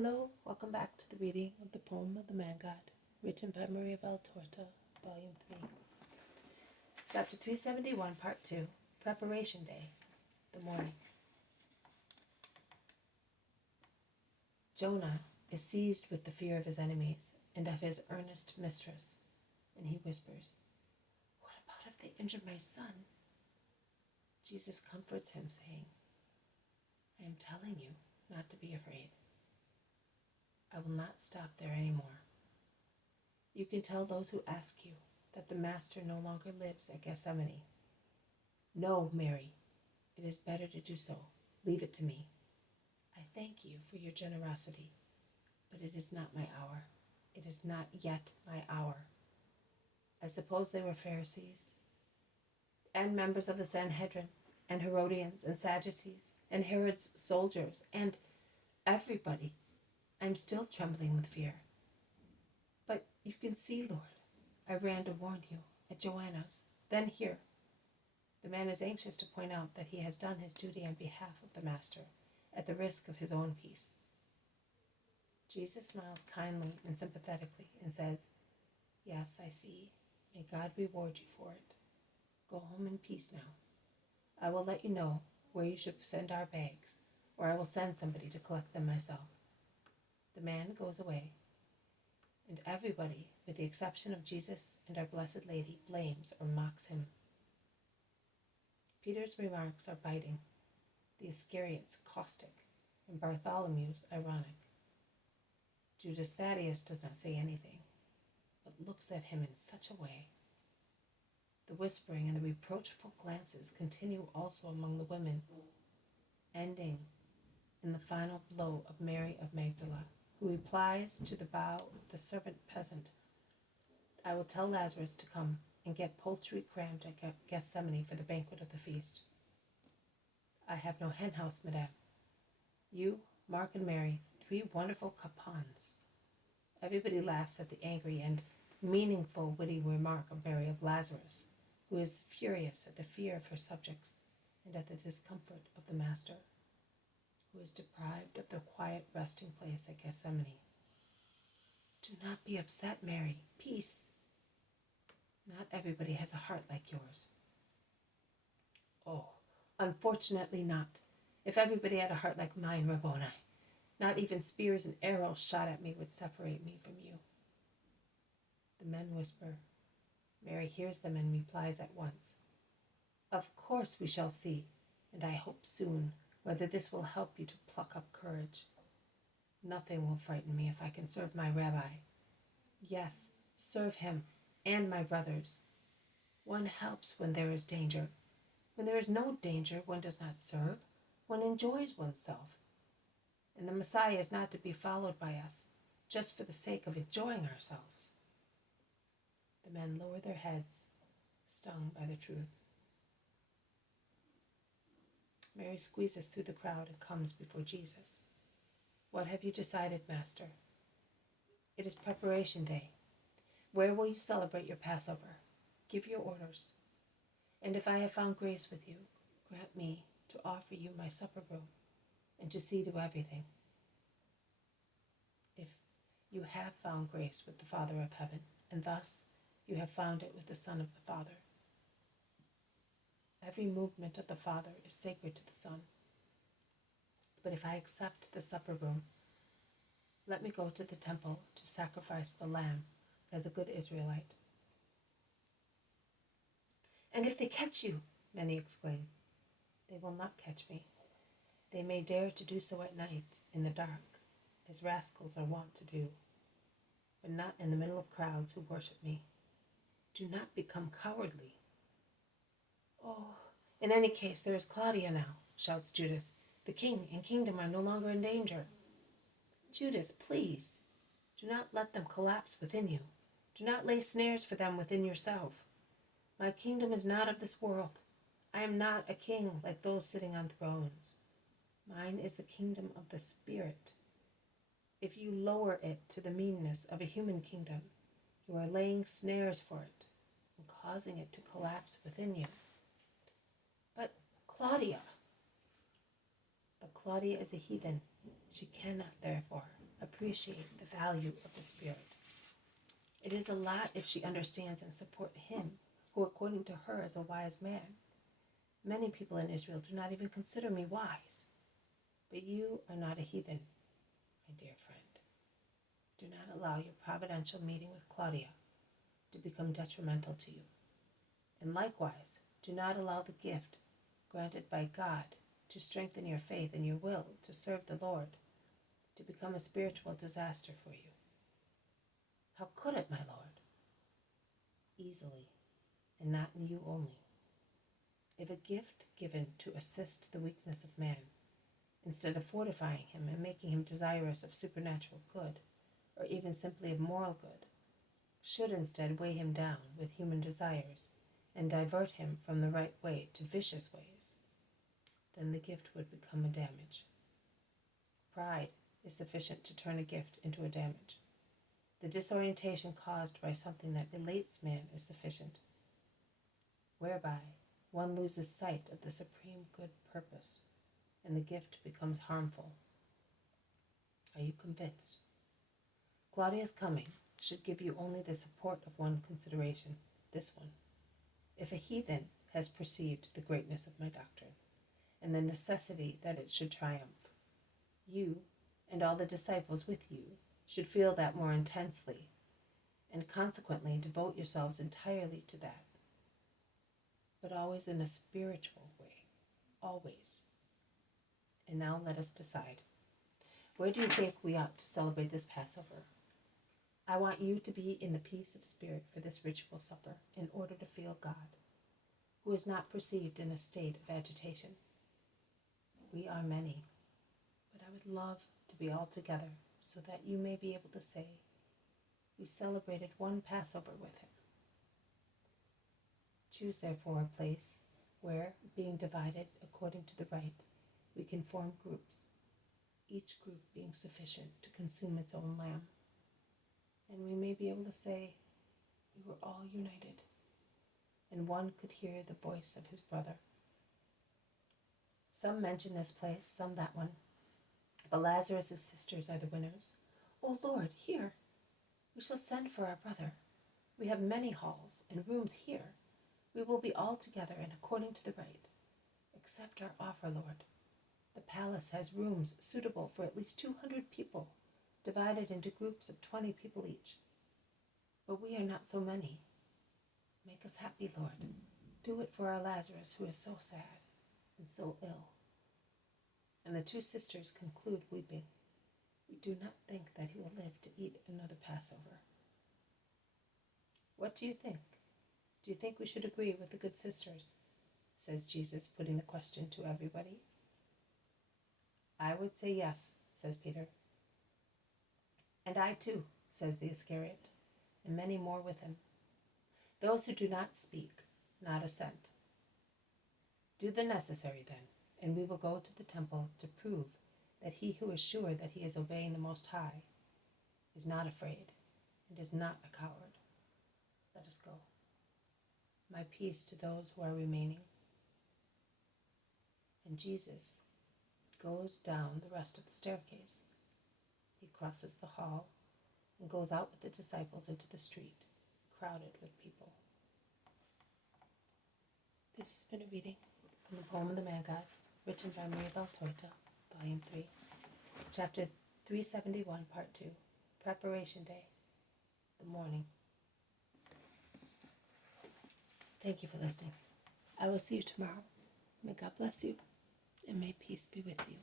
Hello, welcome back to the reading of the poem of the Man God, written by Maria Valtorta, Volume 3. Chapter 371, Part 2, Preparation Day, the morning. Jonah is seized with the fear of his enemies and of his earnest mistress, and he whispers, "What about if they injure my son?" Jesus comforts him, saying, "I am telling you not to be afraid. I will not stop there any more. You can tell those who ask you that the Master no longer lives at Gethsemane. No, Mary, it is better to do so. Leave it to me. I thank you for your generosity, but it is not my hour. It is not yet my hour." I suppose they were Pharisees and members of the Sanhedrin and Herodians and Sadducees and Herod's soldiers and everybody. I'm still trembling with fear. But you can see, Lord, I ran to warn you at Joanna's, then here. The man is anxious to point out that he has done his duty on behalf of the Master, at the risk of his own peace. Jesus smiles kindly and sympathetically and says, "Yes, I see. May God reward you for it. Go home in peace now. I will let you know where you should send our bags, or I will send somebody to collect them myself." The man goes away, and everybody, with the exception of Jesus and our Blessed Lady, blames or mocks him. Peter's remarks are biting, the Iscariot's caustic, and Bartholomew's ironic. Judas Thaddeus does not say anything, but looks at him in such a way. The whispering and the reproachful glances continue also among the women, ending in the final blow of Mary of Magdala, who replies to the bow of the servant peasant, "I will tell Lazarus to come and get poultry crammed at Gethsemane for the banquet of the feast." "I have no hen house, madame. You, Mark, and Mary, 3 wonderful capons." Everybody laughs at the angry and meaningful witty remark of Mary of Lazarus, who is furious at the fear of her subjects and at the discomfort of the Master, who is deprived of the quiet resting place at Gethsemane. "Do not be upset, Mary. Peace. Not everybody has a heart like yours." "Oh, unfortunately not. If everybody had a heart like mine, Rabboni, not even spears and arrows shot at me would separate me from you." The men whisper. Mary hears them and replies at once, "Of course we shall see, and I hope soon, whether this will help you to pluck up courage. Nothing will frighten me if I can serve my rabbi. Yes, serve him and my brothers. One helps when there is danger. When there is no danger, one does not serve. One enjoys oneself. And the Messiah is not to be followed by us, just for the sake of enjoying ourselves." The men lower their heads, stung by the truth. Mary squeezes through the crowd and comes before Jesus. "What have you decided, Master?" "It is Preparation Day. Where will you celebrate your Passover? Give your orders. And if I have found grace with you, grant me to offer you my supper room and to see to everything." "If you have found grace with the Father of heaven, and thus you have found it with the Son of the Father. Every movement of the Father is sacred to the Son. But if I accept the supper room, let me go to the temple to sacrifice the lamb as a good Israelite." "And if they catch you," many exclaim. "They will not catch me. They may dare to do so at night, in the dark, as rascals are wont to do, but not in the middle of crowds who worship me. Do not become cowardly." "Oh, in any case, there is Claudia now," shouts Judas. "The king and kingdom are no longer in danger." "Judas, please, do not let them collapse within you. Do not lay snares for them within yourself. My kingdom is not of this world. I am not a king like those sitting on thrones. Mine is the kingdom of the Spirit. If you lower it to the meanness of a human kingdom, you are laying snares for it and causing it to collapse within you." "But Claudia is a heathen. She cannot, therefore, appreciate the value of the Spirit. It is a lot if she understands and supports him, who according to her is a wise man. Many people in Israel do not even consider me wise. But you are not a heathen, my dear friend. Do not allow your providential meeting with Claudia to become detrimental to you. And likewise, do not allow the gift granted by God to strengthen your faith and your will to serve the Lord to become a spiritual disaster for you. How could it, my Lord? Easily, and not in you only. If a gift given to assist the weakness of man, instead of fortifying him and making him desirous of supernatural good, or even simply of moral good, should instead weigh him down with human desires and divert him from the right way to vicious ways, then the gift would become a damage. Pride is sufficient to turn a gift into a damage. The disorientation caused by something that elates man is sufficient, whereby one loses sight of the supreme good purpose, and the gift becomes harmful. Are you convinced? Claudia's coming should give you only the support of one consideration, this one. If a heathen has perceived the greatness of my doctrine, and the necessity that it should triumph, you and all the disciples with you should feel that more intensely, and consequently devote yourselves entirely to that. But always in a spiritual way, always. And now let us decide. Where do you think we ought to celebrate this Passover? I want you to be in the peace of spirit for this ritual supper in order to feel God, who is not perceived in a state of agitation. We are many, but I would love to be all together so that you may be able to say, we celebrated one Passover with him. Choose therefore a place where, being divided according to the right, we can form groups, each group being sufficient to consume its own lamb. And we may be able to say, we were all united, and one could hear the voice of his brother. Some mention this place, some that one, but Lazarus' sisters are the winners. O Lord, hear! We shall send for our brother. We have many halls and rooms here. We will be all together and according to the right. Accept our offer, Lord. The palace has rooms suitable for at least 200 people, divided into groups of 20 people each. But we are not so many. Make us happy, Lord. Do it for our Lazarus, who is so sad and so ill. And the two sisters conclude weeping. We do not think that he will live to eat another Passover. What do you think? Do you think we should agree with the good sisters? Says Jesus, putting the question to everybody. I would say yes, says Peter. And I too, says the Iscariot, and many more with him. Those who do not speak, not assent. Do the necessary then, and we will go to the temple to prove that he who is sure that he is obeying the Most High is not afraid and is not a coward. Let us go. My peace to those who are remaining. And Jesus goes down the rest of the staircase. He crosses the hall and goes out with the disciples into the street, crowded with people. This has been a reading from the poem of the Man God, written by Maribel Toita, Volume 3, Chapter 371, Part 2, Preparation Day, the morning. Thank you for listening. I will see you tomorrow. May God bless you, and may peace be with you.